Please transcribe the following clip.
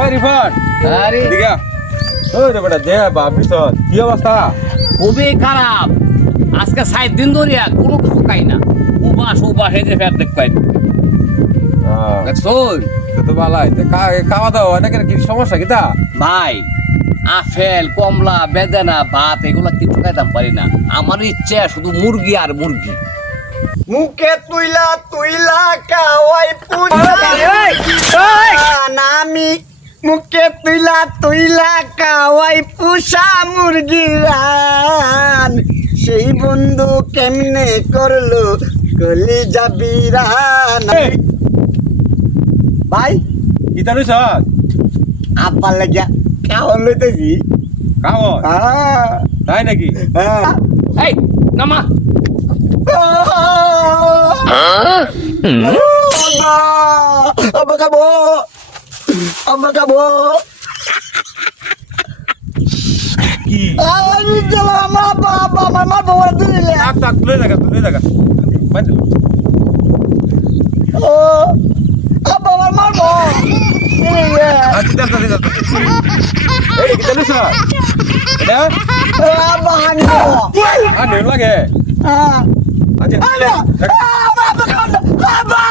এই রিফাত আরে দিগা ওই রে বেটা দে বাপি তো কি অবস্থা খুবই খারাপ আজকে 7 দিন ধরে কোনো কিছু খাই না উবাস এই যে ফের দেখ পাই দেখছুন তো ভালাই খাওয়া দাওয়া অনেকের কি সমস্যা কিতা ভাই আপেল কমলা বেদানা ভাত এগুলা কিছু খাইতাম পারি না আমার ইচ্ছে শুধু মুরগি আর মুরগি মুখে তুইলা তুইলা কাওয়াই পুজা নামি মুখে তুইলা তুইলা কাওয়াই পুষা মুরগি রান সেই বন্ধু কেমনে করলো কলি যাবি রান ভাই কিতা লইছ আব্বার লাগিয়া খাওয়ান লইতেছি খাও তাই নাকি এই নামা Apa kamu? Apa kamu? কি Ini jalan apa? Mama bawa dulu ya. tak তুলে দেখা বান্ধ Oh, apa mama bawa? Iya. আচ্ছা দাদা এই কিতা লইছ এটা Apa anu? আর নেই লাগে Ah, আচ্ছা apa kamu? Apa?